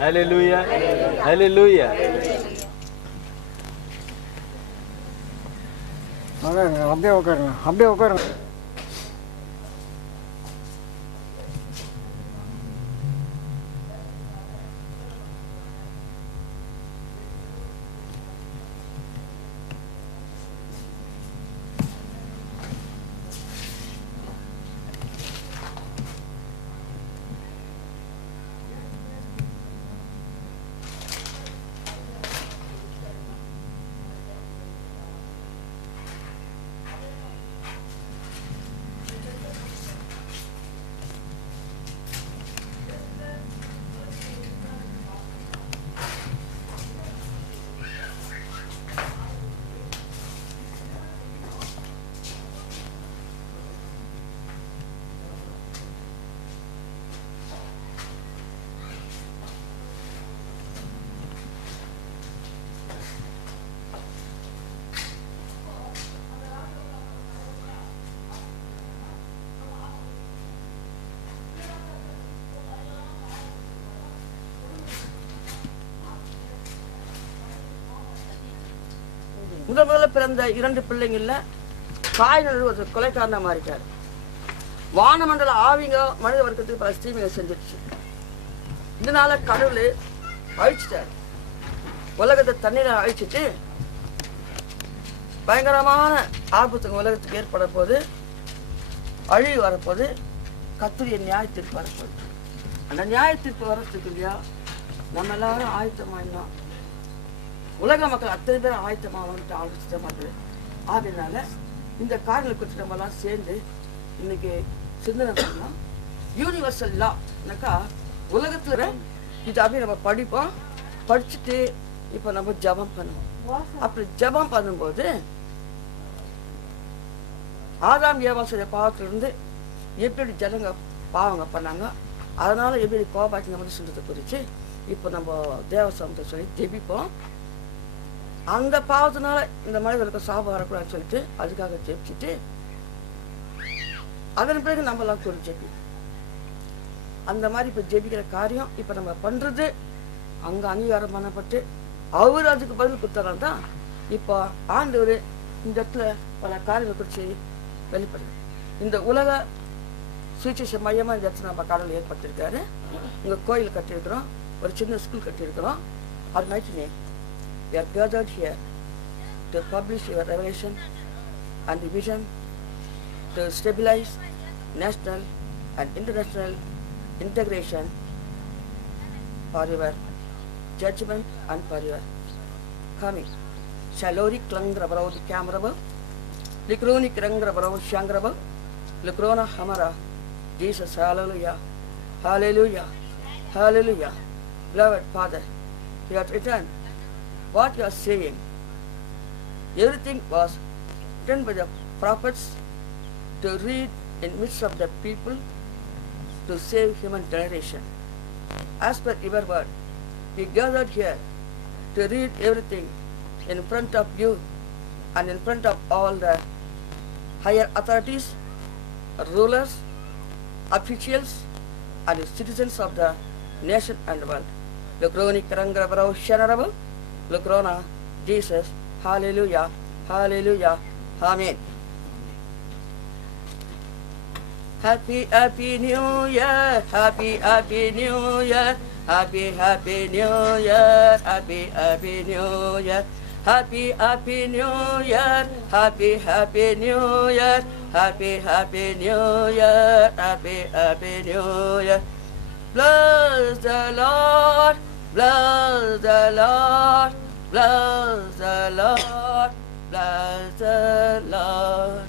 Hallelujah. Hallelujah. அப்படியே உட்காருங்க, அப்படியே உட்காருங்க. முதல்ல பிறந்த 2 பிள்ளைங்கள்ல காயினோட ஒரு கொலைக்காரனா மாறிட்டார். வானமண்டல ஆவிங்க மனித வர்க்கத்துக்கு பல தீமையை செஞ்சிருச்சு. இதனால கடவுள் அழிச்சிட்டார். உலகத்தை தண்ணீரை அழிச்சிட்டு பயங்கரமான ஆபத்துங்க உலகத்துக்கு ஏற்பட போது, அழிவு வரப்போது, கர்த்தருடைய நியாயத்திற்கு வரப்போகுது. அந்த நியாயத்திற்கு வர்றதுக்கு இல்லையா நம்ம எல்லாரும் ஆயத்தமாயினோம். உலக மக்கள் அத்தனை பேர் ஆயத்தமாகணும்ட்டு ஆலோசித்தமாது. ஆகையினால இந்த காரியங்களை குறித்து நம்ம எல்லாம் சேர்ந்து இன்னைக்கு சிந்தனை பண்ணலாம். யூனிவர்சல் லாக்கா உலகத்துல இது அப்படி நம்ம படிப்போம். படிச்சுட்டு இப்போ நம்ம ஜபம் பண்ணுவோம். அப்படி ஜபம் பண்ணும்போது ஆதாம் ஏவாளுடைய பாவத்திலிருந்து எப்படி ஜனங்க பாவங்க பண்ணாங்க, அதனால எப்படி கோபாக்கிங்க வந்து சொல்றதை குறித்து இப்போ நம்ம தேவசாமத்தை சொல்லி ஜெபிப்போம். அந்த பாவத்தினால இந்த மனிதர்களுக்கு சாபம் வரக்கூடாதுன்னு சொல்லிட்டு அதுக்காக ஜெபிச்சுட்டு அதன் பிறகு நம்மளாம் சொல்லி ஜெபி. அந்த மாதிரி இப்போ ஜெபிக்கிற காரியம் இப்போ நம்ம பண்றது அங்கே அங்கீகாரம் பண்ணப்பட்டு அவர் அதுக்கு பதில் கொடுத்தாலும் தான் இப்போ ஆண்டவர் இந்த இடத்துல பல காரியங்களை குறித்து வெளிப்படுது. இந்த உலக சுவிசேஷ மையமாக இந்த இடத்துல நம்ம கடவுள் ஏற்படுத்தியிருக்காரு. இங்கே கோயில் கட்டியிருக்கிறோம், ஒரு சின்ன ஸ்கூல் கட்டியிருக்கிறோம். அது மாதிரி we are gathered here to publish your revelation and the vision to stabilize national and international integration for your judgment and for your coming. Shalori klangra bravo the camera ba, likroni krangra bravo shangra ba, likrona hamara. Jesus, hallelujah, hallelujah, hallelujah. Beloved Father, you have returned. What you are saying, everything was written by the prophets to read in midst of the people to save human generation. As per your word, we gathered here to read everything in front of you and in front of all the higher authorities, rulers, officials, and citizens of the nation and world. Lukroni Karanga Bravo Shanarabo. Lukrona, Jesus, hallelujah, hallelujah, amen. Happy, happy New Year, happy, happy New Year, happy, happy New Year, happy, happy New Year, happy, happy New Year, happy, happy New Year, happy, happy New Year, happy, happy New Year. Bless the Lord. Bless the Lord, bless the Lord, bless the Lord.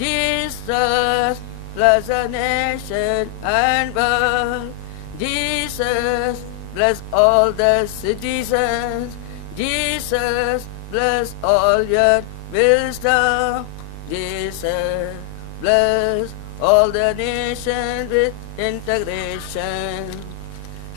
Jesus, bless the nation and world. Jesus, bless all the citizens. Jesus, bless all your wisdom. Jesus, bless all the nations with integration.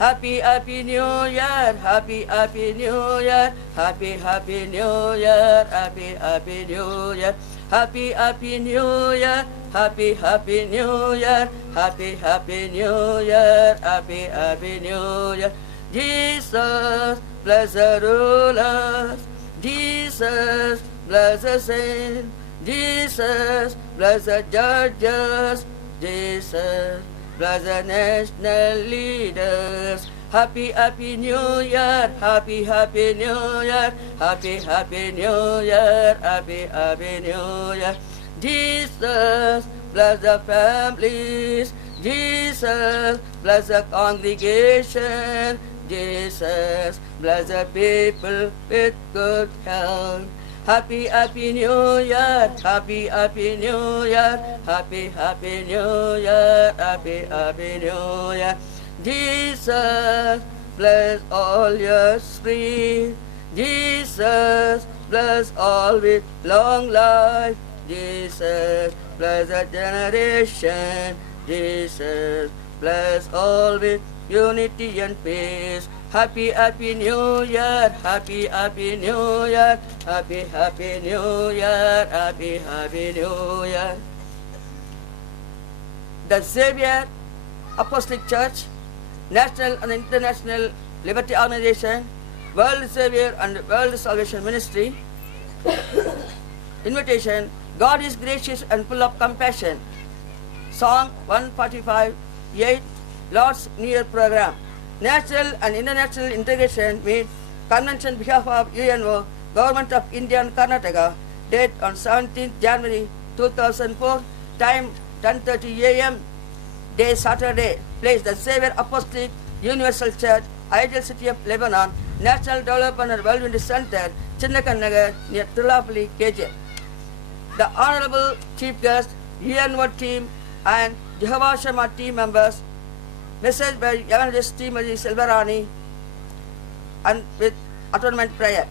Happy, happy New Year, happy, happy New Year, happy, happy New Year, happy, happy New Year, happy, happy New Year, happy, happy New Year, happy, happy New Year, happy, happy New Year. Jesus, bless the rulers. Jesus, bless the saints. Jesus, bless the judges. Jesus, bless the national leaders. Happy, happy New Year. Happy, happy New Year. Happy, happy New Year. Happy, happy New Year. Jesus, bless the families. Jesus, bless the congregation. Jesus, bless the people with good health. Happy, happy New Year. Happy, happy New Year. Happy, happy New Year. Happy, happy New Year. Jesus, bless all your street. Jesus, bless all with long life. Jesus, bless the generation. Jesus, bless all with unity and peace. Happy, happy New Year. Happy, happy New Year. Happy, happy New Year. Happy, happy New Year. The Xavier Apostolic Church, National and International Liberty Organization, World Savior and World Salvation Ministry. Invitation, God is gracious and full of compassion. Song 145, 8, Lord's New Year Program. National and International Integration Meet, Convention behalf of UNO, Government of India and Karnataka, date on 17th January 2004, time 10:30 a.m., day Saturday, place the Xavier Apostolic Universal Church, Ideal City of Lebanon, National Development and World Unity Center, Chinnakan Nagar, near Trillapalli, KJ. The Honorable Chief Guest, UNO team and Jehovah Shammah team members, message by Evangelist Timothy Selvarani, and with atonement prayer.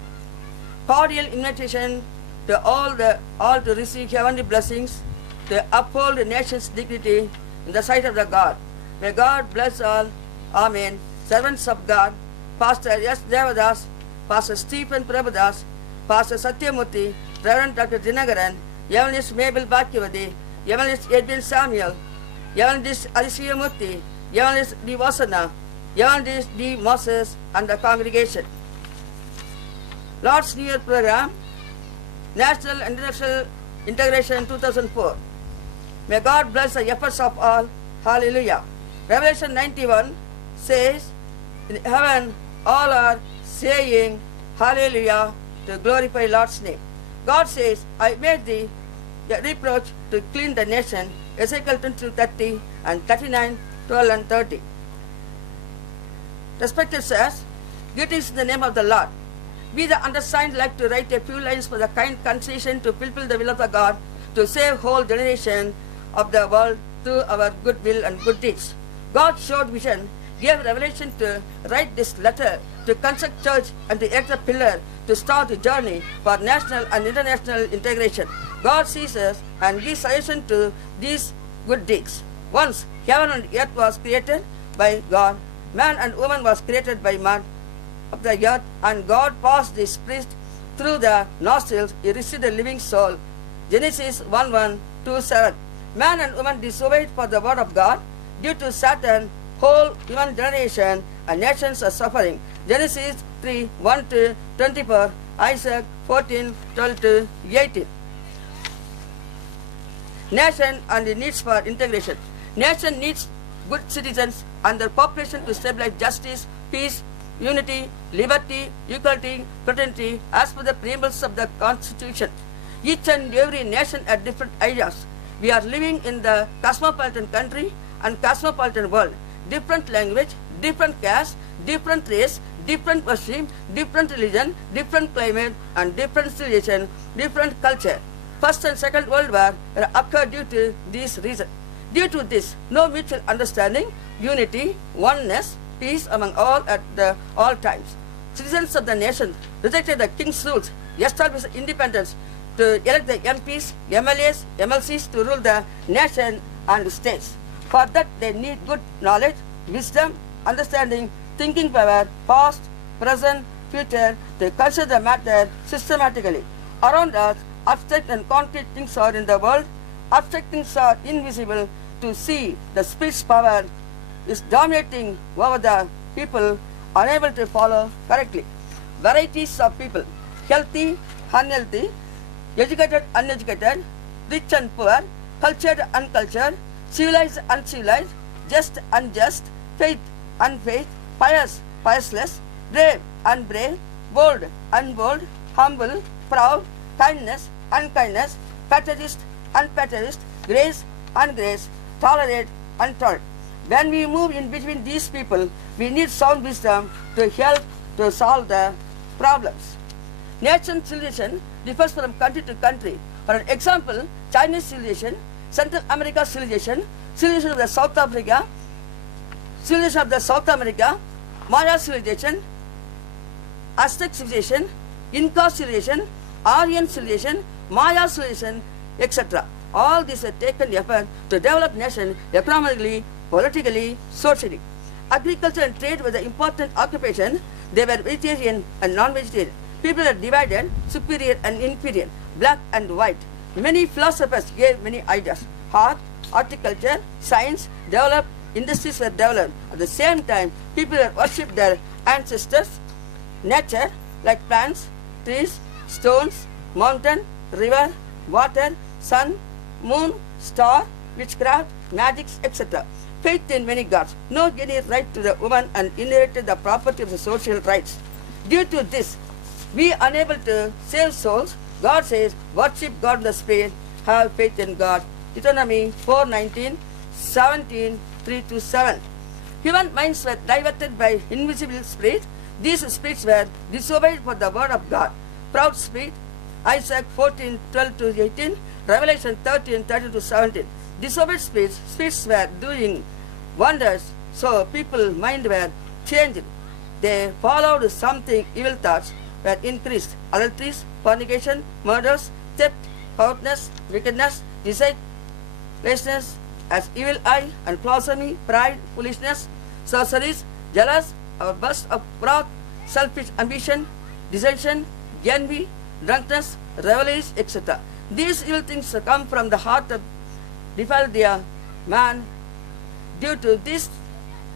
Cordial invitation to all to receive heavenly blessings, to uphold the nation's dignity in the sight of the God. May God bless all. Amen. Servants of God, Pastor S. Devadas, Pastor Stephen Prabhudas, Pastor Satyamurthy, Reverend Dr. Dinagaran, Evangelist Mabel Bhakyavati, Evangelist Edwin Samuel, Evangelist Alicia Murthy, Evangelist D. Vasana, Evangelist D. Moses, and the congregation. Lord's New Year Program, National and International Integration 2004. May God bless the efforts of all. Hallelujah. Revelation 91 says, in heaven all are saying Hallelujah to glorify Lord's name. God says, I made thee a reproach to clean the nation. Ezekiel 22:30 and 39, 12 and 30. Respected sirs, greetings in the name of the Lord. We the undersigned like to write a few lines for the kind concession to fulfill the will of the God, to save whole generation of the world through our good will and good deeds. God showed vision, gave revelation to write this letter, to construct church and to erect a pillar, to start the journey for national and international integration. God sees us and gives suggestion to these good deeds. Once heaven and earth was created by God, man and woman was created by man of the earth, and God passed the spirit through the nostrils, he received a living soul. Genesis 1:1-7. Man and woman disobeyed for the word of God. Due to Satan, whole human generation and nations are suffering. Genesis 3:1-24, Isaac 14:12-18. Nation and the needs for integration. Nation needs good citizens and their population to stabilize justice, peace, unity, liberty, equality, fraternity as per the preambles of the Constitution. Each and every nation had different ideas. We are living in the cosmopolitan country and cosmopolitan world. Different language, different caste, different race, different worship, different religion, different climate, and different civilization, different culture. First and Second World War occurred due to these reasons. Due to this, no mutual understanding, unity, oneness, peace among all at all times. Citizens of the nation rejected the king's rules, established independence to elect the MPs, MLAs, MLCs to rule the nation and states. For that, they need good knowledge, wisdom, understanding, thinking power, past, present, future, to consider the matter systematically. Around us, abstract and concrete things are in the world. Abstract things are invisible. To see the Spirit's power is dominating over the people unable to follow correctly. Varieties of people, healthy, unhealthy, educated, uneducated, rich and poor, cultured, uncultured, civilized, uncivilized, just, unjust, faith, unfaith, pious, piouseless, brave, unbrave, bold, unbold, humble, proud, kindness, unkindness, patriotist, unpatriotist, grace, ungrace, tolerate, intolerant. When we move in between these people, we need sound wisdom to help to solve the problems. Nation civilization differs from country to country. For an example, Chinese civilization, Central America civilization, civilization of the South Africa, civilization of the South America, Maya civilization, Aztec civilization, Inca civilization, Aryan civilization, Maya civilization, etc. All these have taken effort to develop nation economically, politically, socially. Agriculture and trade were the important occupation. They were vegetarian and non-vegetarian. People are divided, superior and inferior, black and white. Many philosophers gave many ideas. Art, horticulture, science developed, industries were developed. At the same time, people were worshipped their ancestors, nature, like plants, trees, stones, mountain, river, water, sun, moon, star, witchcraft, magics, etc. Faith in many gods. No any right to the woman and inherited the property of the social rights. Due to this, we unable to save souls. God says, worship God in the spirit, have faith in God. Deuteronomy 4:19, 17, 3-7. Human minds were diverted by invisible spirits. These spirits were disobeyed for the word of God. Proud spirit, Isaiah 14:12-18, Revelation 13:30-17. Disobeyed spirits, spirits were doing wonders, so people's mind were changed. They followed something, evil thoughts were increased. Adulteries, fornication, murders, theft, covetousness, wickedness, deceit, baseness, as evil eye, and blasphemy, pride, foolishness, sorceries, jealous, outburst of wrath, selfish ambition, dissension, envy, drunkenness, revelries, etc. These evil things come from the heart that defile their man. Due to these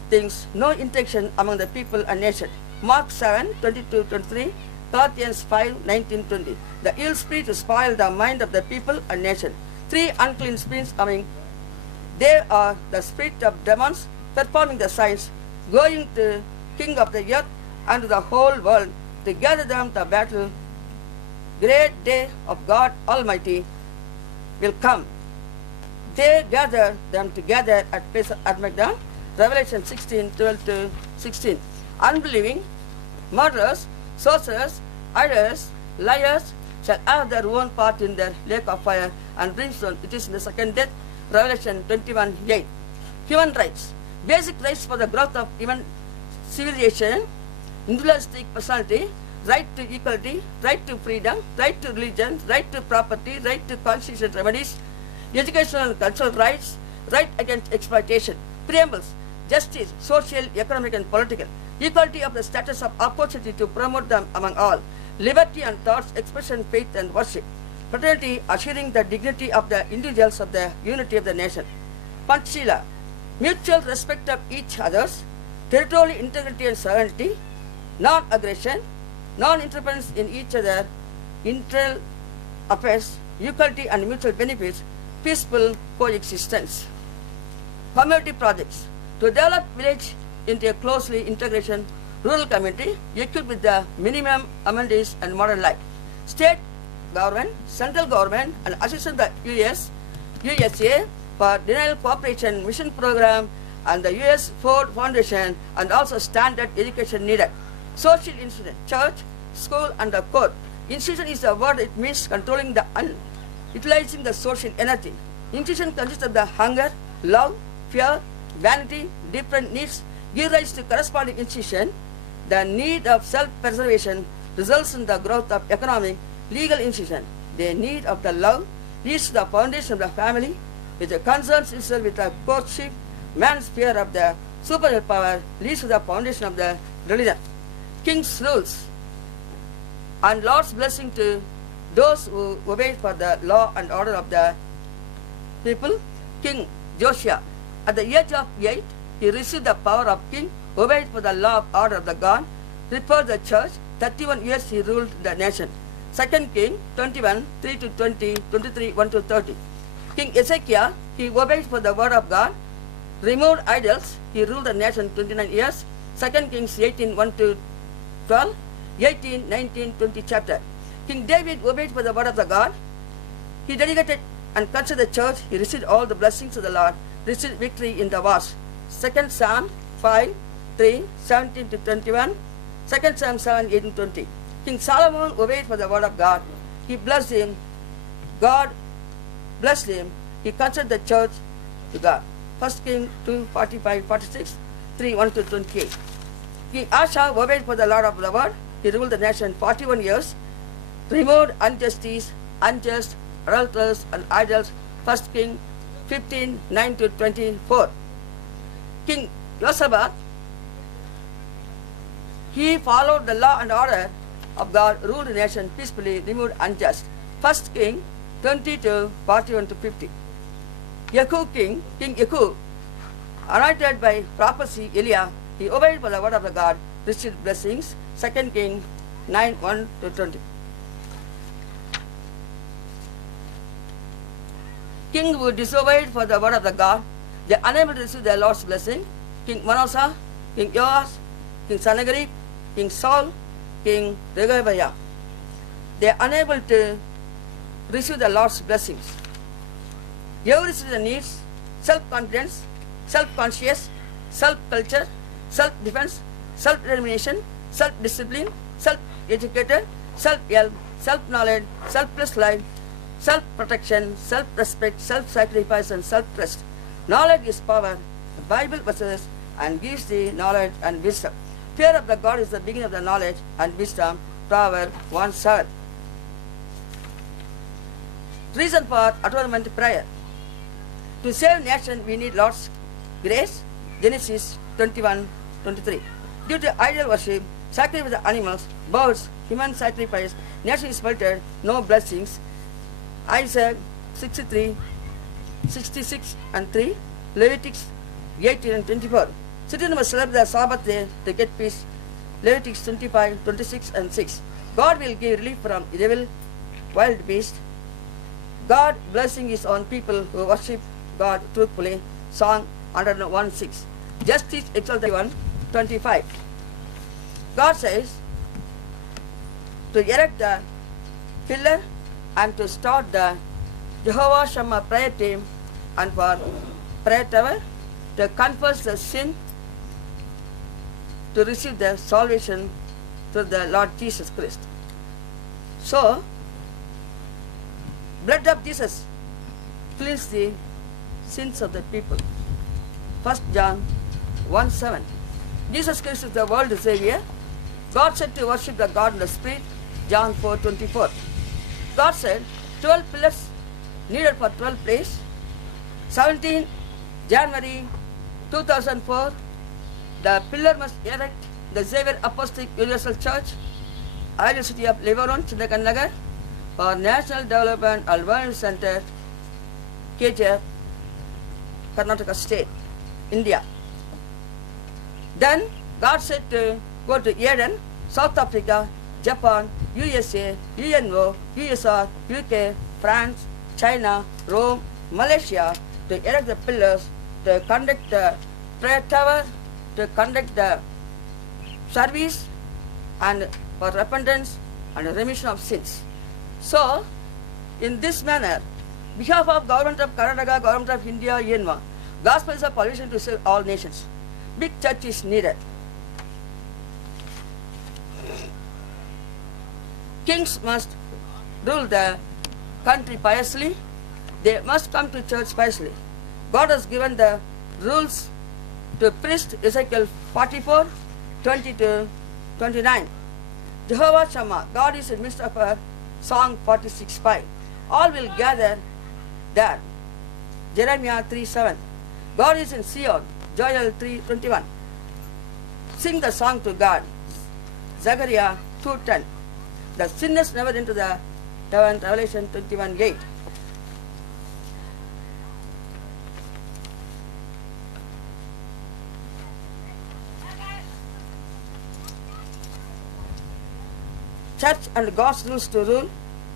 things, no interaction among the people and nation. Mark 7:22-23, Colossians 5:19-20. The evil spirit to spoil the mind of the people and nation. 3 unclean spirits coming. They are the spirit of demons performing the signs, going to king of the earth and to the whole world to gather them to battle. Great day of God Almighty will come. They gather them together at place of Armageddon. Revelation 16:12-16. Unbelieving, murderers, sorcerers, idols, liars shall have their own part in their lake of fire and brimstone. It is in the second death. Revelation 21:8. Human rights. Basic rights for the growth of human civilization, individualistic personality, right to equality, right to freedom, right to religion, right to property, right to constitutional remedies, educational and cultural rights, right against exploitation. Preambles. Justice, social, economic and political. Equality of the status of opportunity to promote them among all. Liberty and thoughts, expression, faith and worship. Fraternity, assuring the dignity of the individuals of the unity of the nation. Panchshila, mutual respect of each others, territorial integrity and sovereignty, non-aggression, non-interference in each other, internal affairs, equality and mutual benefits, peaceful coexistence. Community projects. To develop village into a closely integration rural community equipped with the minimum amenities and modern life. State government, central government and assist the USA for denial cooperation mission program and the US Ford Foundation and also standard education needed. Social institution, church, school and the court. Institution is a word, it means controlling the utilizing the social energy. Institution consists of the hunger, love, fear, vanity, different needs give rise to corresponding institution. The need of self-preservation results in the growth of economic, legal institution. The need of the love leads to the foundation of the family, which concerns itself with the courtship. Man's fear of the supernatural power leads to the foundation of the religion. King's rules and Lord's blessing to those who obey for the law and order of the people. King Josiah, at the age of 8, he received the power of king obeyed for the law of order of the God, prepared the church. 31 years he ruled the nation. 2 King 21, 3 to 20, 23, 1 to 30. King Ezekiel, he obeyed for the word of God, removed idols, he ruled the nation 29 years. 2 Kings 18, 1 to 12, 18, 19, 20 chapter. King David obeyed for the word of the God. He dedicated and considered the church. He received all the blessings of the Lord, received victory in the wars. 2 Psalm 5, 3, 17 to 21, 2 Psalm 7, 18, 20. King Solomon obeyed for the word of God. He blessed him. God blessed him. He considered the church to God. 1 King 2, 45, 46, 3, 1 to 28. King Asa obeyed for the Lord of the word. He ruled the nation 41 years, removed injustice, unjust, adulterers, and idols. 1 King 15, 9 to 24. King Josaphat, he followed the law and order of God, ruled the nation peacefully, removed unjust. 1 King 22, 41 to 50. King Yehu, anointed by prophecy Eliah, he obeyed for the word of the God, received blessings. 2 King 9, 1 to 20. King who disobeyed for the word of the God, they are unable to receive their Lord's blessing. King Manasseh, King Joash, King Sennacherib, King Saul, King Rehoboam. They are unable to receive the Lord's blessings. Every citizen needs self-confidence, self-conscious, self-culture, self-defense, self-determination, self-discipline, self-educated, self-help, self-knowledge, selfless life, self-protection, self-respect, self-sacrifice, and self-trust. Knowledge is power. The Bible possesses and gives the knowledge and wisdom. Fear of the God is the beginning of the knowledge and wisdom. Proverbs 1:7. Reason for atonement prayer. To save nation, we need Lord's grace. Genesis 21:23. Due to idol worship, sacrifice of animals, birds, human sacrifice, nation is sheltered, no blessings. Isaiah 63, 66 and 3, Leviticus 18 and 24. Citizens must celebrate the Sabbath day to get peace. Leviticus 25, 26 and 6. God will give relief from evil, wild beasts. God blessing is on people who worship God truthfully. Psalm 101:6. Justice exalted 1:25. God says to erect the pillar and to start the Jehovah Shammah prayer team and for prayer tower to confess the sin, to receive the salvation through the Lord Jesus Christ. So, blood of Jesus cleans the sins of the people. 1 John 1:7. Jesus Christ is the world Savior. God said to worship the God in the Spirit. John 4:24. God said 12 pillars needed for 12 places. 17 January 2004, the pillar must erect the Xavier Apostolic Universal Church, University of Lebanon, Chinnakannagar, for National Development Alliance Center, KJF, Karnataka State, India. Then God said to go to Eden, South Africa, Japan, USA, UNO, USR, UK, France, China, Rome, Malaysia to erect the pillars, to conduct the prayer tower, to conduct the service and for repentance and remission of sins. So, in this manner, behalf of Government of Karnataka, Government of India, UNO, gospel is a permission to save all nations. Big church is needed. Kings must rule the country piously. They must come to church piously. God has given the rules to priest Ezekiel 44, 20 to 29. Jehovah Shammah, God is in the midst of her, Song 46:5. All will gather there. Jeremiah 3:7. God is in Sion, Joel 3:21. Sing the song to God. Zechariah 2:10. The sinners never into the heaven, Revelation 21:8. church and God's rules to rule.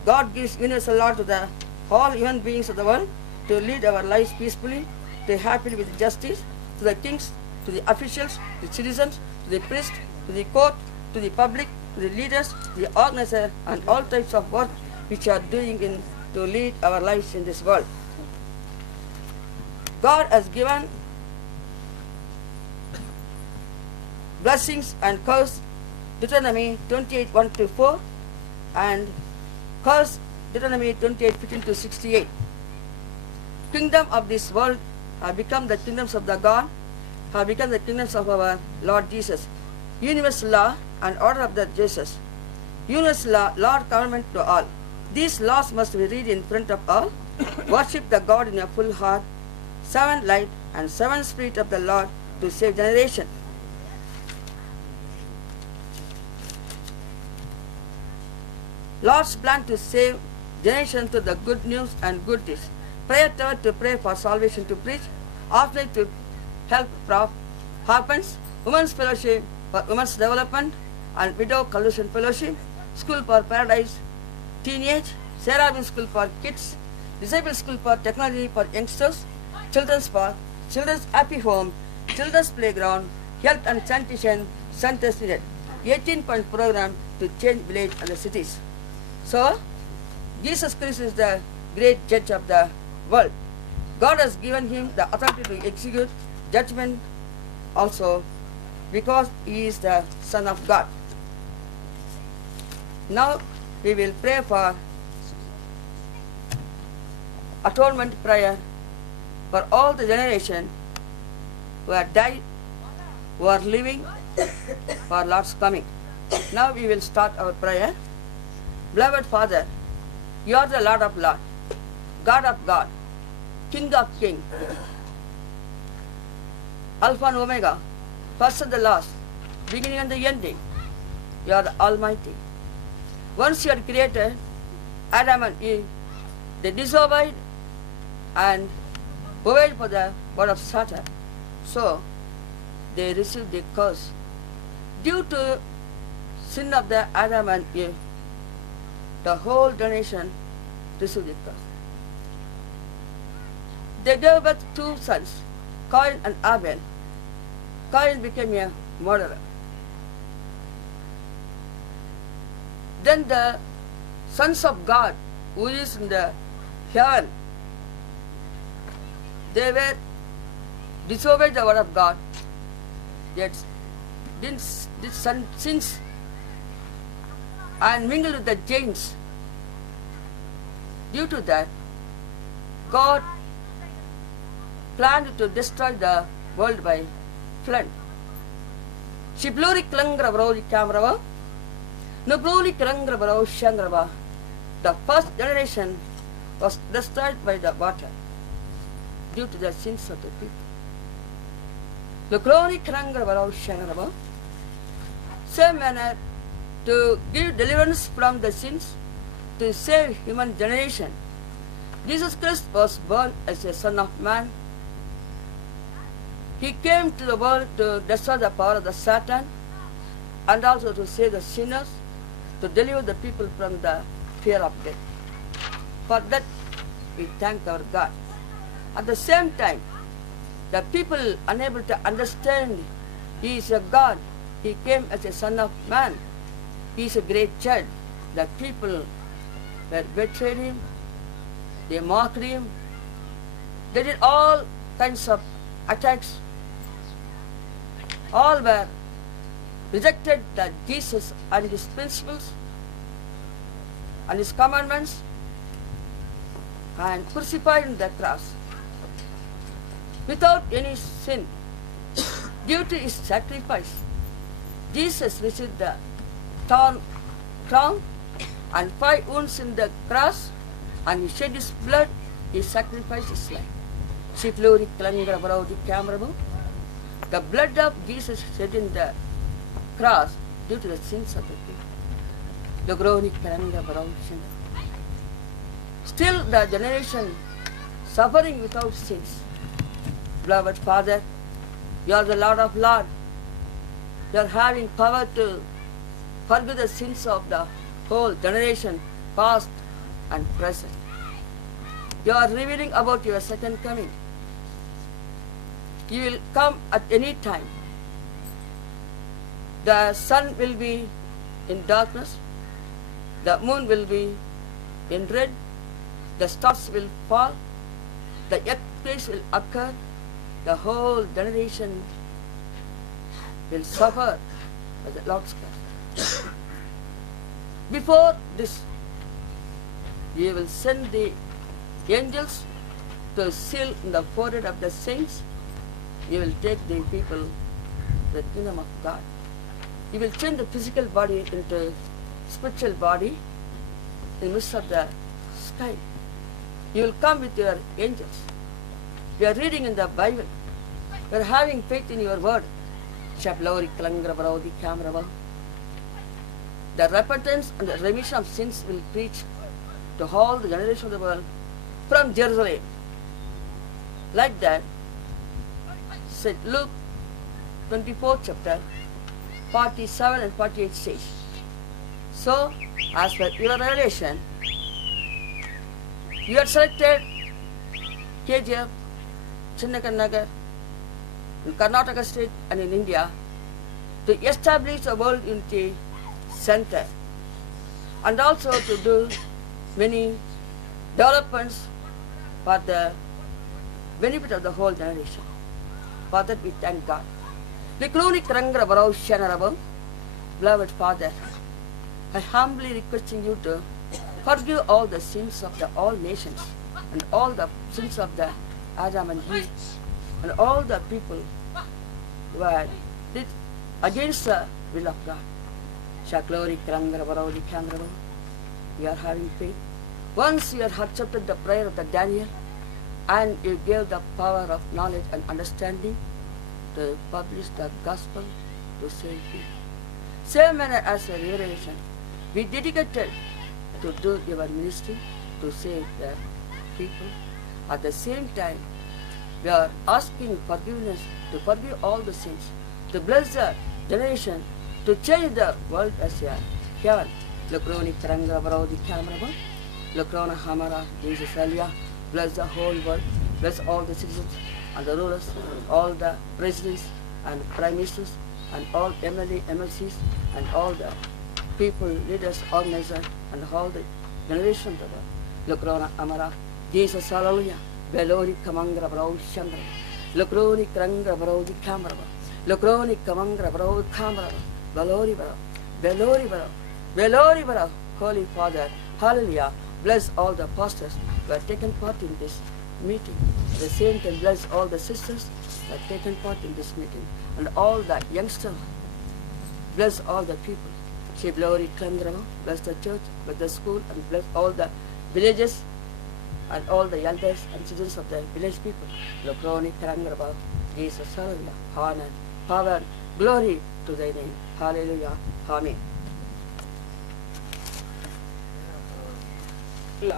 God gives universal law to the all human beings of the world to lead our lives peacefully, to happily with justice, to the kings, to the officials, to the citizens, to the priests, to the court, to the public, to the leaders, to the organizers, and all types of work which are doing in to lead our lives in this world. God has given blessings and curse, Deuteronomy 28:1-4, and curse, Deuteronomy 28:15-68. Kingdom of this world have become the kingdoms of the God, have become the kingdoms of our Lord Jesus. Universal law and order of the Jesus. Universal law, Lord commandment to all. These laws must be read in front of all. Worship the God in your full heart. 7 light and 7 spirit of the Lord to save generation. Lord's plan to save generation through the good news and good deeds. Prayer tower to pray for salvation to preach. Offering to help orphans. Women's fellowship for women's development and widow collusion fellowship. School for paradise. Teenage. Seraphim school for kids. Disabled school for technology for youngsters. Children's park. Children's happy home. Children's playground. Health and sanitation centers needed. 18-point program to change village and the cities. So, Jesus Christ is the great judge of the world. God has given him the authority to execute judgment also because he is the Son of God. Now, we will pray for atonement prayer for all the generation who have died, who are living for Lord's coming. Now we will start our prayer. Beloved Father, you are the Lord of Lords, God of God, King of Kings, Alpha and Omega, first and the last, beginning and the ending. You are the Almighty. Once you had created Adam and Eve, they disobeyed and obeyed for the word of Satan. So, they received the curse. Due to sin of the Adam and Eve, the whole generation received the curse. They gave birth 2 sons, Cain and Abel. Cain became a murderer. Then the sons of God, who is in the heaven, they were disobeyed the word of God. Yet did sins and mingled with the giants. Due to that, God planned to destroy the world by flood. Shibluri Klangra Brodi Kamrava, Nubruli Klangra Bro Shangrava. The first generation was destroyed by the water due to the sins of the people. Nubruli Klangra Bro Shangrava. Same manner, to give deliverance from the sins, to save human generation. Jesus Christ was born as a Son of Man. He came to the world to destroy the power of the Satan and also to save the sinners, to deliver the people from the fear of death. For that, we thank our God. At the same time, the people unable to understand He is a God, He came as a Son of Man. He is a great judge. The people were betrayed Him, they mocked Him, they did all kinds of attacks. All were rejected that Jesus and His principles and His commandments and crucified on the cross without any sin. Due to His sacrifice, Jesus received the thorn crown and 5 wounds in the cross, and He shed His blood. He sacrificed His life. Shipluri Klangra Brodi Kamrabu. The blood of Jesus shed in the cross due to the sins of the people. The Groni Klangra Brodi. Still the generation suffering without sins. Beloved Father, You are the Lord of Lords. You are having power to forgive the sins of the whole generation, past and present. You are revealing about your second coming. You will come at any time. The sun will be in darkness, the moon will be in red, the stars will fall, the earthquakes will occur, the whole generation will suffer as the Lord's curse. Before this, you will send the angels to seal in the forehead of the saints. You will take the people to the kingdom of God. You will change the physical body into spiritual body in the midst of the sky. You will come with your angels. We are reading in the Bible. We are having faith in your word. The repentance and the remission of sins will preach to all the generation of the world from Jerusalem. Like that, said Luke 24 chapter 47 and 48 says. So, as per your revelation, you are selected KGF, Chinnakanagar, in Karnataka state and in India to establish a World Unity Center and also to do many developments for the benefit of the whole generation. For that we thank God. Beloved Father, I humbly requesting you to forgive all the sins of the all nations and all the sins of the Adam and Eve and all the people who had did against the will of God. We are having faith. Once you have accepted the prayer of the Daniel and you gave the power of knowledge and understanding to publish the gospel to save people. Same manner as a revelation, we dedicated to do your ministry to save the people. At the same time, we are asking forgiveness to forgive all the sins, to bless the generation, to change the world as a heaven. Lukroni Karanga Barodi Kamaraba, Lukrona Hamara, Jesus Alia, bless the whole world, bless all the citizens and the rulers, all the presidents and prime ministers, and all MLA, MLCs, and all the people, leaders, organizers, and all the generation of the world. Lukrona Amara, Jesus Hallelujah, Belori Kamangra Brau Shangra, Lukroni Kranga Brodi Kamaraba, Lukroni Kamangra Brau Kamaraba, Belori Brau, Belori Brau, Belori Brau, Holy Father, Hallelujah, bless all the pastors who have taken part in this meeting. At the same time, bless all the sisters who have taken part in this meeting, and all the youngsters. Bless all the people. She glory Klandrama, bless the church, bless the school, and bless all the villages and all the elders and citizens of the village people. Lokroni Klandrama, Jesus, hallelujah, honor, power, glory to thy name. Hallelujah, amen.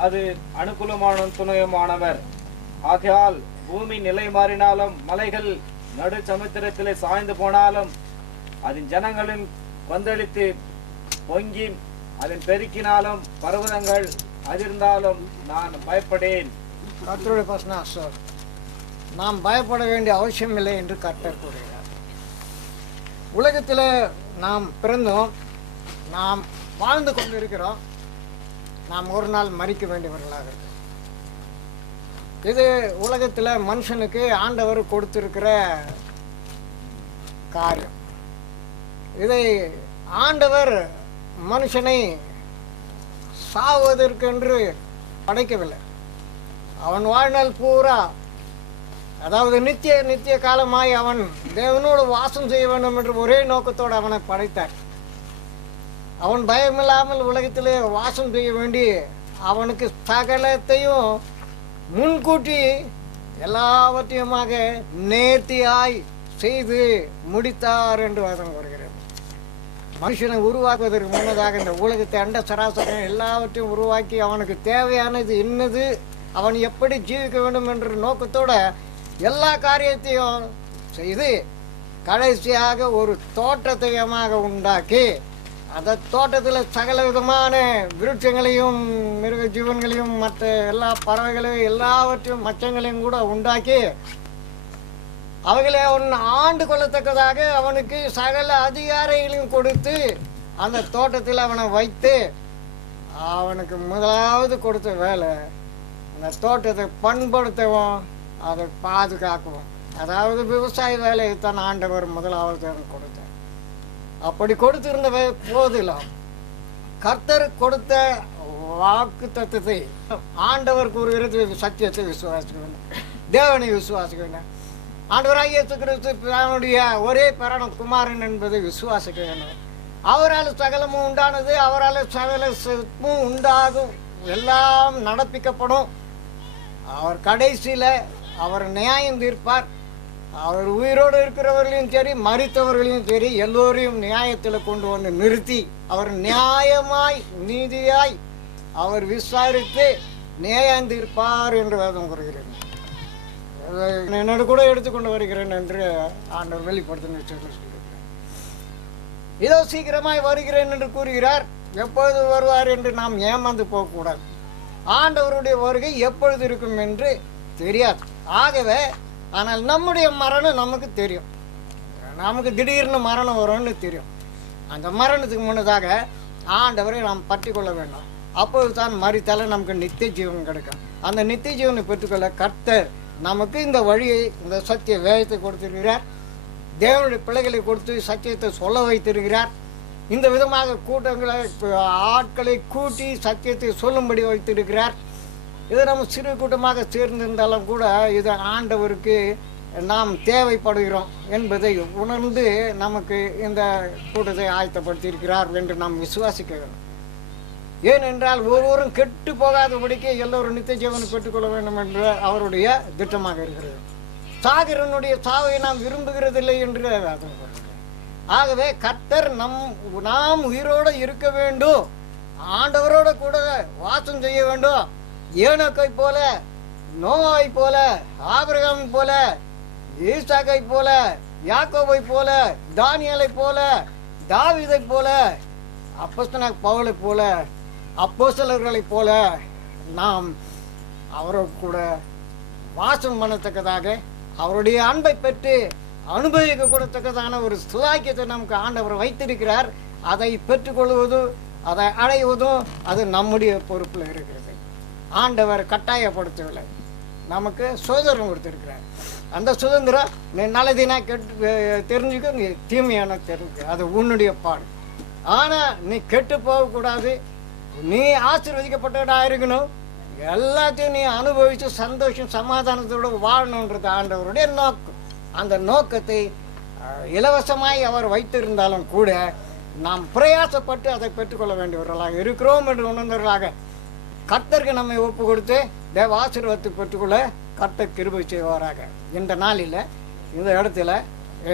அது அனுகூலமான துணையமானவர். ஆகையால் பூமி நிலை மாறினாலும் மலைகள் நடு சமுத்திரத்திலே சாய்ந்து போனாலும் அதன் ஜனங்களின் கொந்தளித்து பொங்கி அதன் பெருக்கினாலும் பர்வதங்கள் அதிர்ந்தாலும் நான் பயப்படேன். கர்த்தருடைய வசனம் நாம் பயப்பட வேண்டிய அவசியம் இல்லை என்று கர்த்தர் கூறுகிறார். உலகத்தில் நாம் பிறந்தோம், நாம் வாழ்ந்து கொண்டிருக்கிறோம், நாம் ஒரு நாள் மரிக்க வேண்டியவர்களாக இருக்கோம். இது உலகத்தில் மனுஷனுக்கு ஆண்டவர் கொடுத்திருக்கிற காரியம். இதை ஆண்டவர் மனுஷனை சாவதற்கென்று படைக்கவில்லை. அவன் வாழ்நாள் பூரா, அதாவது நித்திய காலமாய் அவன் தேவனோடு வாசம் செய்ய வேண்டும் என்று ஒரே நோக்கத்தோடு அவனை படைத்தார். அவன் பயமில்லாமல் உலகத்திலே வாசம் செய்ய வேண்டி அவனுக்கு சகலத்தையும் முன்கூட்டி எல்லாவற்றையுமாக நேர்த்தியாய் செய்து முடித்தார் என்று வேதம் கூறுகிறது. மனுஷனை உருவாக்குவதற்கு முன்னதாக இந்த உலகத்தை அண்ட சராசரம் எல்லாவற்றையும் உருவாக்கி அவனுக்கு தேவையானது என்னது, அவன் எப்படி ஜீவிக்க வேண்டும் என்ற நோக்கத்தோட எல்லா காரியத்தையும் செய்து கடைசியாக ஒரு தோற்றத்தையமாக உண்டாக்கி அந்த தோட்டத்தில் சகல விதமான விருட்சங்களையும் மிருக ஜீவன்களையும் மற்ற எல்லா பறவைகளையும் எல்லாவற்றையும் மச்சங்களையும் கூட உண்டாக்கி அவைகளை அவன் ஆண்டு கொள்ளத்தக்கதாக அவனுக்கு சகல அதிகாரிகளையும் கொடுத்து அந்த தோட்டத்தில் அவனை வைத்து அவனுக்கு முதலாவது கொடுத்த வேலை அந்த தோட்டத்தை பண்படுத்தவும் அதை பாதுகாக்கவும். அதாவது விவசாய வேலையை தான் ஆண்டவர் முதலாவது அவன் கொடுத்தார். அப்படி கொடுத்திருந்த போதிலும் கர்த்தர் கொடுத்த வாக்கு தத்துவத்தை ஆண்டவர் கூறுகிறது சத்தியத்தை விசுவாசிக்க வேண்டும், தேவனை விசுவாசிக்க வேண்டும். ஆண்டவராகிய இயேசு கிறிஸ்து அவனுடைய ஒரே பிறந்த குமாரன் என்பதை விசுவாசிக்க வேண்டும். அவரால் சகலமும் உண்டானது, அவரால் சகலமும் உண்டாகும், எல்லாம் நடப்பிக்கப்படும். அவர் கடைசியில் அவர் நியாயம் தீர்ப்பார். அவர் உயிரோடு இருக்கிறவர்களையும் சரி மரித்தவர்களையும் சரி எல்லோரையும் நியாயத்தில் கொண்டு வந்து நிறுத்தி அவர் நியாயமாய் நீதியாய் அவர் விசாரித்து நியாயம் தீர்ப்பார் என்று வேதம் கூறுகிறது. என்னோட கூட எடுத்துக்கொண்டு வருகிறேன் என்று ஆண்டவர் வெளிப்படுத்தின சொல்லியிருக்கிறார். இதோ சீக்கிரமாய் வருகிறேன் என்று கூறுகிறார். எப்பொழுது வருவார் என்று நாம் ஏமாந்து போகக்கூடாது. ஆண்டவருடைய வருகை எப்பொழுது இருக்கும் என்று தெரியாது. ஆகவே ஆனால் நம்முடைய மரணம் நமக்கு தெரியும். நமக்கு திடீர்னு மரணம் வரும்னு தெரியும். அந்த மரணத்துக்கு முன்னதாக ஆண்டவரை நாம் பற்றி கொள்ள வேண்டும். அப்போது தான் மரித்தால நமக்கு நித்திய ஜீவன் கிடைக்கும். அந்த நித்திய ஜீவனை பெற்றுக்கொள்ள கர்த்தர் நமக்கு இந்த வழியை, இந்த சத்திய வேதத்தை கொடுத்திருக்கிறார். தேவனுடைய பிள்ளைகளை கொடுத்து சத்தியத்தை சொல்ல வைத்திருக்கிறார். இந்த விதமாக கூட்டங்களை ஆட்களை கூட்டி சத்தியத்தை சொல்லும்படி வைத்திருக்கிறார். இது நம்ம சிறு கூட்டமாக சேர்ந்திருந்தாலும் கூட இது ஆண்டவருக்கு நாம் தேவைப்படுகிறோம் என்பதை உணர்ந்து நமக்கு இந்த கூட்டத்தை ஆயத்தப்படுத்தியிருக்கிறார் என்று நாம் விசுவாசிக்க வேண்டும். ஏனென்றால் ஒருவரும் கெட்டு போகாதபடிக்கு எல்லோரும் நித்திய ஜீவனை பெற்றுக்கொள்ள வேண்டும் என்று அவருடைய திட்டமாக இருக்கிறது. சாகரனுடைய சாவை நாம் விரும்புகிறதில்லை என்று ஆகவே கர்த்தர் நாம் உயிரோடு இருக்க வேண்டும், ஆண்டவரோட கூட வாசம் செய்ய வேண்டும். ஏனோக்கை போல, நோவாவை போல, ஆபிரகாமை போல, ஈசாக்கை போல, யாக்கோபை போல, தானியேலை போல, தாவீதை போல, அப்போஸ்தலனாகிய பவுலை போல, அப்போஸ்தலர்களைப் போல நாம் அவரோடு கூட வாசம் பண்ணத்தக்கதாக அவருடைய அன்பை பெற்று அனுபவிக்க கூடத்தக்கதான ஒரு சுலாக்கியத்தை நமக்கு ஆண்டவர் வைத்திருக்கிறார். அதை பெற்றுக்கொள்வதோ அதை அடைவதும் அது நம்முடைய பொறுப்பில் இருக்கிறது. ஆண்டவர் கட்டாயப்படுத்தவில்லை, நமக்கு சுதந்திரம் கொடுத்திருக்கிறார். அந்த சுதந்திரம் நீ நல்லதினா கெட்டு தெரிஞ்சுக்க, நீ தீமையான தெரிஞ்சுக்க, அது உன்னுடைய பாடு. ஆனால் நீ கெட்டு போகக்கூடாது, நீ ஆசீர்வதிக்கப்பட்டதாக இருக்கணும், எல்லாத்தையும் நீ அனுபவித்து சந்தோஷம் சமாதானத்தோடு வாழணுன்றது ஆண்டவருடைய நோக்கம். அந்த நோக்கத்தை இலவசமாய் அவர் வைத்திருந்தாலும் கூட நாம் பிரயாசப்பட்டு அதை பெற்றுக்கொள்ள வேண்டியவர்களாக இருக்கிறோம் என்று உணர்ந்தவர்களாக கர்த்தருக்கு நம்மை ஒப்பு கொடுத்து தேவ ஆசீர்வாதத்தை பெற்றுக்கொள்ள கர்த்தர் கிருபை செய்வாராக. இந்த நாளில் இந்த இடத்துல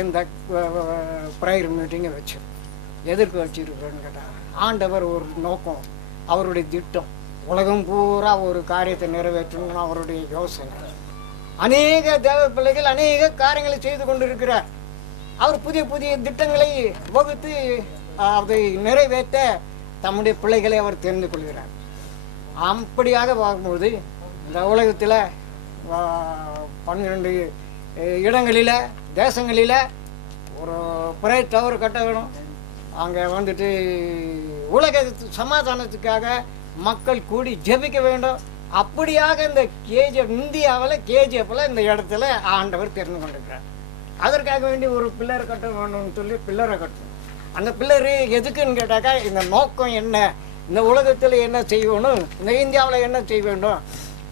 இந்த ப்ரேயர் மீட்டிங்கை வச்சு எதற்கு வச்சிருக்கிறோன்னு கேட்டால், ஆண்டவர் ஒரு நோக்கம், அவருடைய திட்டம் உலகம் பூரா ஒரு காரியத்தை நிறைவேற்றணும்னு அவருடைய யோசனை. அநேக தேவ பிள்ளைகள் அநேக காரியங்களை செய்து கொண்டிருக்கிறார். அவர் புதிய புதிய திட்டங்களை வகுத்து அதை நிறைவேற்ற தம்முடைய பிள்ளைகளை அவர் தெரிந்து கொள்கிறார். அப்படியாக பார்க்கும்போது இந்த உலகத்தில் 12 இடங்களில் தேசங்களில் ஒரு பிரைட் டவர் கட்ட வேணும். அங்கே வந்துட்டு உலக சமாதானத்துக்காக மக்கள் கூடி ஜெபிக்க வேண்டும். அப்படியாக இந்த கேஜிஎஃப் இந்தியாவில் கேஜிஎஃப்பில் இந்த இடத்துல ஆண்டவர் தெரிந்து கொண்டிருக்கிறார். அதற்காக வேண்டி ஒரு பில்லர் கட்ட வேணும்னு சொல்லி பில்லரை கட்டணும். அந்த பில்லரு எதுக்குன்னு கேட்டாக்கா, இந்த நோக்கம் என்ன, இந்த உலகத்தில் என்ன செய்யணும், இந்த இந்தியாவில் என்ன செய்ய வேண்டும்,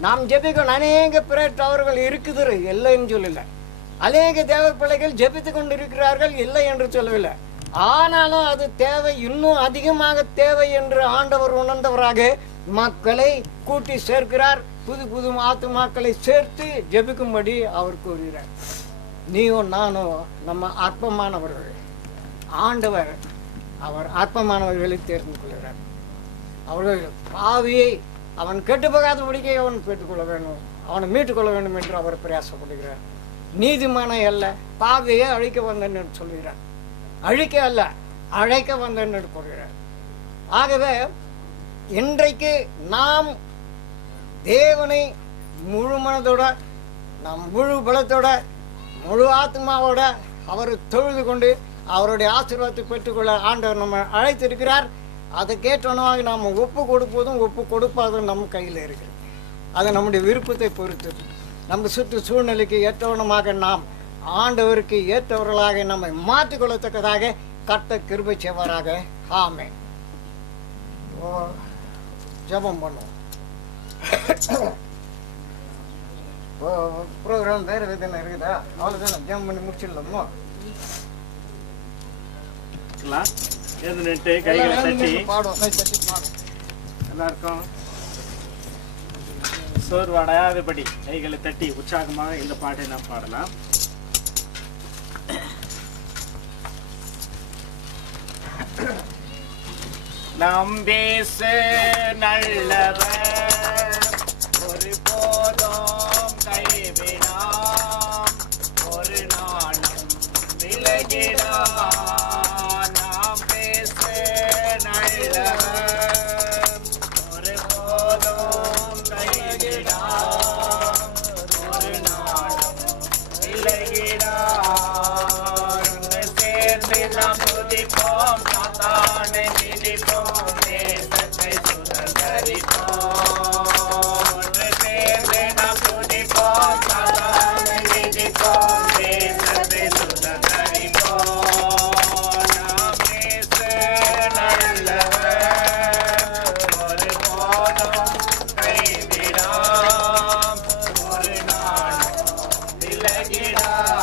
நாம் ஜெபிக்கணும். அநேக பிரைட் டவர்கள் இருக்குது, இல்லைன்னு சொல்லலை. அநேக தேவ பிள்ளைகள் ஜெபித்து கொண்டு இருக்கிறார்கள், இல்லை என்று சொல்லவில்லை. ஆனாலும் அது தேவை, இன்னும் அதிகமாக தேவை என்று ஆண்டவர் உணர்ந்தவராக மக்களை கூட்டி சேர்க்கிறார். புது புது ஆத்துமாக்களை சேர்த்து ஜெபிக்கும்படி அவர் கூறுகிறார். நீயும் நானும் நம்ம அற்பமானவர்கள். ஆண்டவர் அவர் அற்பமானவர்களை தேர்ந்து கொள்கிறார். அவர்கள் பாவியை அவன் கெட்டு போகாதபடிக்கே அவன் பெற்றுக்கொள்ள வேண்டும், அவனை மீட்டுக்கொள்ள வேண்டும் என்று அவர் பிரயாசப்படுகிறார். நீதிமான அல்ல, பாவியை அழிக்க வந்தேன் என்று சொல்கிறார். அழிக்க அல்ல, அழைக்க வந்தேன் என்று கூறுகிறார். ஆகவே இன்றைக்கு நாம் தேவனை முழு மனதோட, நாம் முழு பலத்தோட, முழு ஆத்மாவோட அவர் தொழுது கொண்டு அவருடைய ஆசீர்வாதத்தை பெற்றுக்கொள்ள ஆண்டவர் நம்ம அழைத்திருக்கிறார். அதை கேட்டோன்னவாக நாம் ஒப்பு கொடுப்பதும் ஒப்பு கொடுப்பதும் நம்ம கையில் இருக்குது. அது நம்முடைய விருப்பத்தை பொறுத்தது. நம்ம சுற்று சூழ்நிலைக்கு ஏற்றவனமாக நாம் ஆண்டவருக்கு ஏற்றவர்களாக நம்மை மாற்றிக்கொள்ளத்தக்கதாக கர்த்தர் கிருபை செய்வாராக. ஆமென். ஜெபம் பண்ணுவோம். ப்ரோக்ராம் வேறு எதுனா இருக்குதா? அவ்வளோதானே, ஜெபம் பண்ணி முடிச்சிடலாமோ? எல்லாருக்கும் சோர்வடையாதபடி கைகளை தட்டி உற்சாகமாக இந்த பாட்டை நாம் பாடலாம். நம்பேசு நல்லவர் ஒரு போதும் கைவிடாம், ஒரு நாளும் விலகிடாம். நாம் பேசு நல்லவர் ஒரு போதும் கைவிடாம், ஒரு நாளும் விலகிடாம். சேர்ந்து நாம் துதிப்போம், சாத்தானை மிதிப்போம், தேசத்தை சுதந்தரிப்போம். ஒன்று சேர்ந்து நாம் துதிப்போம், சாத்தானை மிதிப்போம், தேசத்தை சுதந்தரிப்போம். நாம் இயேசு நல்லவர் ஒரு போதும் கைவிடாம், ஒரு நாளும் விலகிடாம்.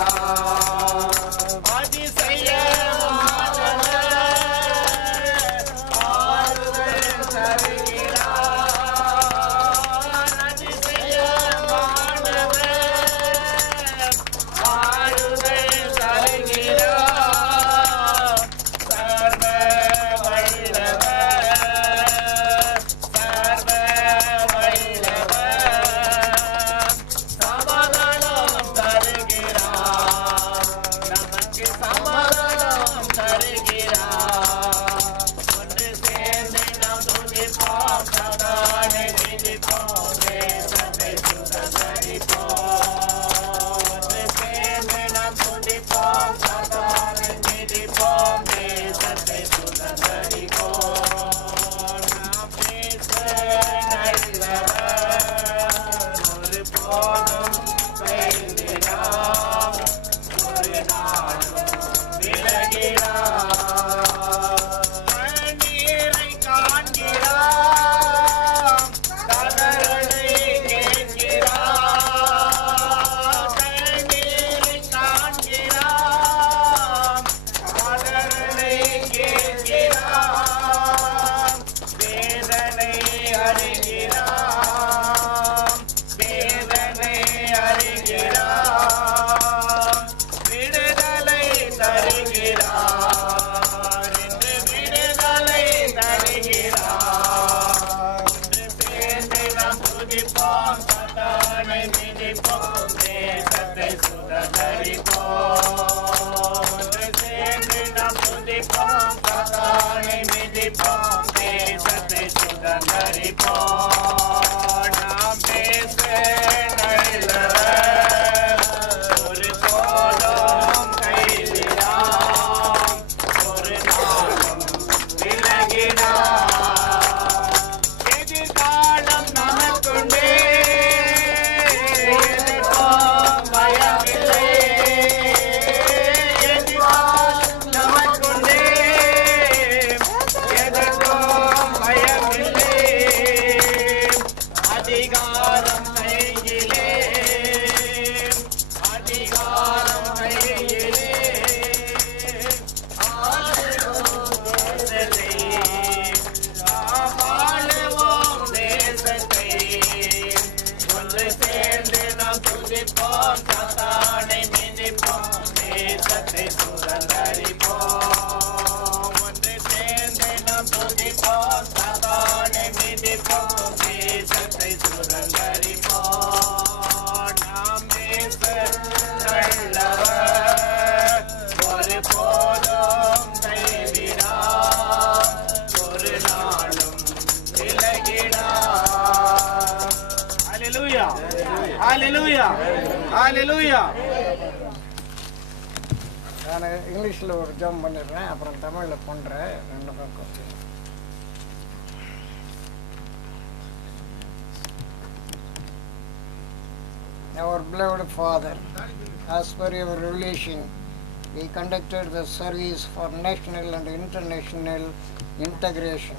ஒரு போதும் கைவிடா ஹalleluya ஹalleluya ஹalleluya. நான் இங்கிலீஷில் ஒரு ஜம்ப் பண்ணிடுறேன், அப்புறம் தமிழில் பண்ணுறேன். ரெண்டு பக்கம் Our beloved Father, as per your revelation, we conducted the service for national and international integration.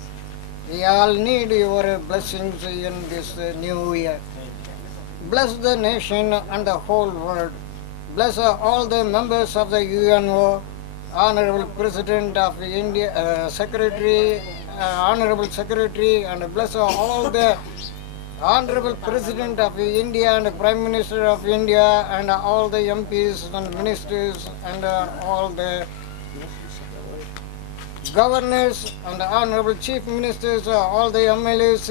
We all need your blessings in this new year. Bless the nation and the whole world. Bless all the members of the UNO, Honorable President of India, Honorable Secretary, and bless all the Honorable President of India and Prime Minister of India and all the MPs and ministers and all the governors and Honorable Chief Ministers, all the MLAs,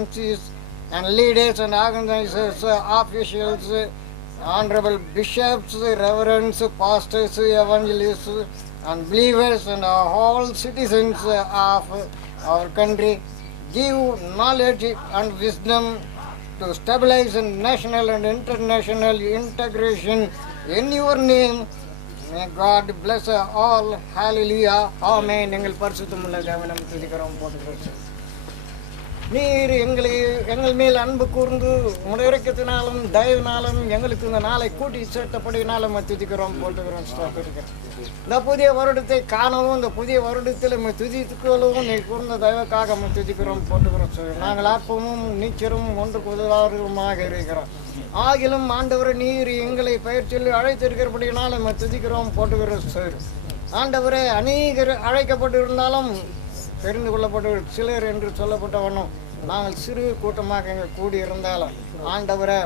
MCs and leaders and organizers, officials, Honorable Bishops, Reverends, Pastors, Evangelists and believers and all citizens of our country. Give knowledge and wisdom to stabilize national and international integration in your name. May God bless all. Hallelujah. Amen. எங்கள் பரிசுத்தமுள்ள தேவனை துதிக்கிறோம் போற்றுகிறோம். நீர் எங்கள் மேல் அன்பு கூர்ந்து உம்முடைய இரக்கத்தினாலும் தயவினாலும் எங்களுக்கு இந்த நாளை கூட்டி சேர்த்தபடினாலும் துதிக்கிறோம் போற்றுகிறோம். இந்த புதிய வருடத்தை காணவும் இந்த புதிய வருடத்தில் துதித்துக்கொள்ளவும் நீ கூர்ந்த தயவுக்காக துதிக்கிறோம் போற்றுகிறோம். நாங்கள் ஆத்மமும் நீச்சரும் ஒன்றுக்கு உதவாருமாக இருக்கிறோம். ஆகிலும் ஆண்டவரை நீர் எங்களை பயிற்சியில் அழைத்திருக்கிறபடினாலும் துதிக்கிறோம் போற்றுகிறோம். ஆண்டவரே, அநேகர் அழைக்கப்பட்டிருந்தாலும் தெரிந்து கொள்ளப்பட்ட சிலர் என்று சொல்லப்பட்டவனும் நாங்கள் சிறு கூட்டமாக எங்கள் கூடியிருந்தாலும் ஆண்டவரை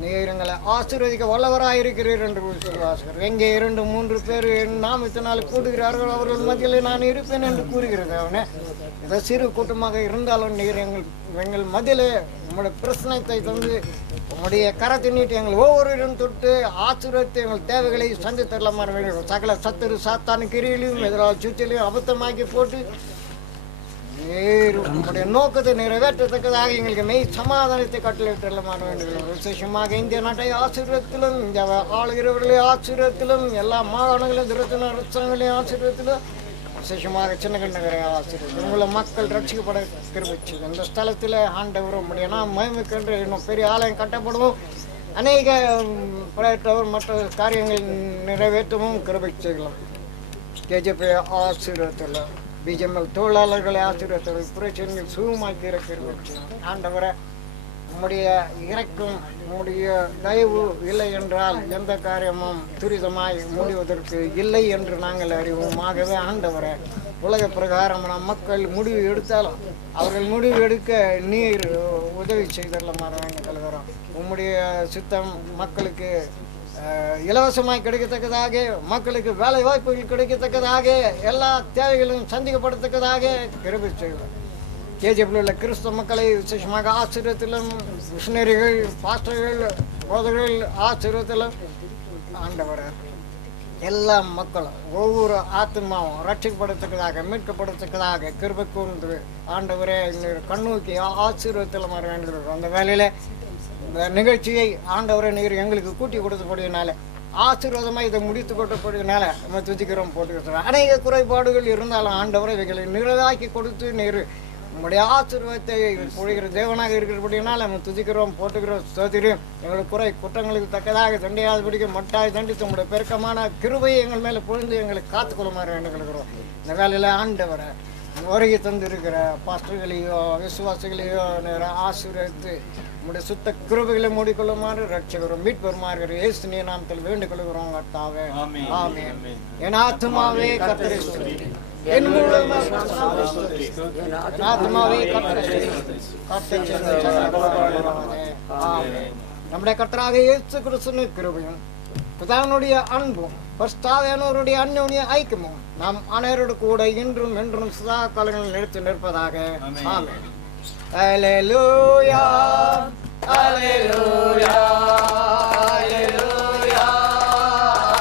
நீர் எங்களை ஆசீர்வதிக்க வல்லவராக இருக்கிறீர் என்று விசுவாசிக்கிறோம். எங்கே 2-3 பேர் என் நாமத்தினால் கூடுகிறார்கள் அவர்கள் மத்தியில் நான் இருப்பேன் என்று கூறுகிறது. அவனே, இதை சிறு கூட்டமாக இருந்தாலும் நீர் எங்கள் மத்தியிலே உங்களுடைய பிரச்சனத்தை தந்து உங்களுடைய கரத்தை நீட்டி எங்கள் ஒவ்வொருவரும் தொட்டு ஆசீர்வதித்து எங்கள் தேவைகளை சந்தித்தரலாமா வேண்டும். சகல சத்துரு சாத்தானு கிரியிலையும் எதிராக சுற்றிலையும் அபத்தமாக்கி போட்டு உங்களுடைய நோக்கத்தை நிறைவேற்றத்தக்கதாக எங்களுக்கு மெய் சமாதானத்தை கட்டளையிட்டரலாமா வேண்டும். விசேஷமாக இந்திய நாட்டை ஆசீர்வத்திலும் இந்த ஆளுகிறவர்களே ஆசீர்வத்திலும் எல்லா மாகாணங்களும் திருத்தின அரசாங்கங்களையும் ஆசீர்வத்திலும் விசேஷமாக சின்ன நகரை ஆசீர்வதித்து உங்களை மக்கள் ரட்சிக்கப்பட கிருபிச்சு இந்த ஸ்தலத்தில் ஆண்டவர் முடியும்னா மகிமைக்கென்று இன்னும் பெரிய ஆலயம் கட்டப்படுவோம். அநேக மற்ற காரியங்கள் நிறைவேற்றவும் கிருபை செய்யலாம். கேஜிபி ஆசீர்வத்தில் பிஜெம்எல் தொழிலாளர்களை ஆசீர்வத்தில் பிரச்சனைகள் சுகமாக்கி இருக்கிற ஆண்டவரை உம்முடைய இறக்கும் உம்முடைய தயவு இல்லை என்றால் எந்த காரியமும் துரிதமாய் முடிவதற்கு இல்லை என்று நாங்கள் அறிவோம். ஆகவே ஆண்டவரை உலக பிரகாரமான மக்கள் முடிவு எடுத்தாலும் அவர்கள் முடிவு எடுக்க நீர் உதவி செய்தரலாமா கலகிறோம். உம்முடைய சித்தம் மக்களுக்கு இலவசமாய் கிடைக்கத்தக்கதாக, மக்களுக்கு வேலை வாய்ப்புகள் கிடைக்கத்தக்கதாக, எல்லா தேவைகளும் சந்திக்கப்படத்தக்கதாக கிருபை செய்வோம். கேஜிபில் உள்ள கிறிஸ்தவ மக்களை விசேஷமாக ஆச்சரியத்திலும் மிஷனரிகள், பாஸ்டர்கள், போதகர்கள் ஆச்சரியத்திலும் ஆண்டவர் எல்லா மக்களும் ஒவ்வொரு ஆத்மாவும் ரட்சிக்கப்படத்தக்கதாக மீட்கப்படத்தக்கதாக கிருபை கூர்ந்து ஆண்டவரே கண்ணூக்கி ஆச்சரியத்திலும் வர வேண்டும். அந்த வேலையில் இந்த நிகழ்ச்சியை ஆண்டவரை நீர் எங்களுக்கு கூட்டி கொடுத்தபடினால ஆசீர்வாதமாக இதை முடித்து கொட்டபடினால நம்ம துதிக்கிறோம் போட்டுக்கிறோம். அநேக குறைபாடுகள் இருந்தாலும் ஆண்டவரை இவைகளை நிறைவாக்கி கொடுத்து நீர் உங்களுடைய ஆசீர்வாதத்தை பொழிகிற தேவனாக இருக்கிறபடினால நம்ம துதிக்கிறோம் போட்டுக்கிறோம். சோதரியும் எங்களுக்கு குற்றங்களுக்கு தக்கதாக தண்டையாதபடிக்கு மட்டாய் தண்டித்து உங்களுடைய பெருக்கமான கிருபையை எங்கள் மேலே பொழிந்து எங்களை காத்துக்கொள்ளுமாறு வேண்டுகிறோம். இந்த வேலையில் ஆண்டவரை வருகை தந்திருக்கிற பாஸ்டர்களையோ விசுவாசிகளையோ ஆசீர்வதித்து நம்முடைய சுத்த கிருபைகளை மூடிக்கொள்ளுமாறு ரட்சகரும் மீட்பெருமாறு இயேசு நாமத்தில் வேண்டிக் கொள்கிறோம். கர்த்தாவே, ஆமென். என் ஆத்துமாவே கர்த்தரை ஸ்துதி, என் முழு ஆத்துமாவே கர்த்தரை ஆமென். நம்முடைய கர்த்தராக இயேசு கிறிஸ்துவின் கிருபையும் பிதாவினுடைய அன்பும் பரிசுத்தாவியானவருடைய அன்யோன்ய ஐக்கியமும் நாம் அனைவரோடு கூட இன்றும் என்றும் சதா காலங்களில் நிறுத்தி நிற்பதாக. ஆமென். Hallelujah, hallelujah, hallelujah,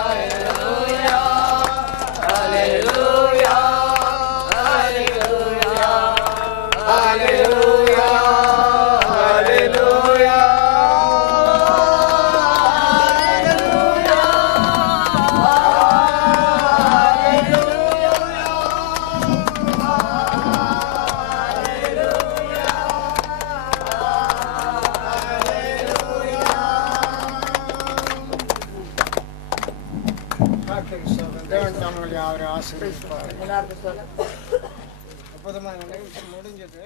hallelujah, hallelujah, hallelujah, hallelujah, hallelujah. உங்களை ஆசீர்வதிப்பார். எல்லாருக்கும் சொல்ல அற்புதமாக நிகழ்ச்சி முடிஞ்சது.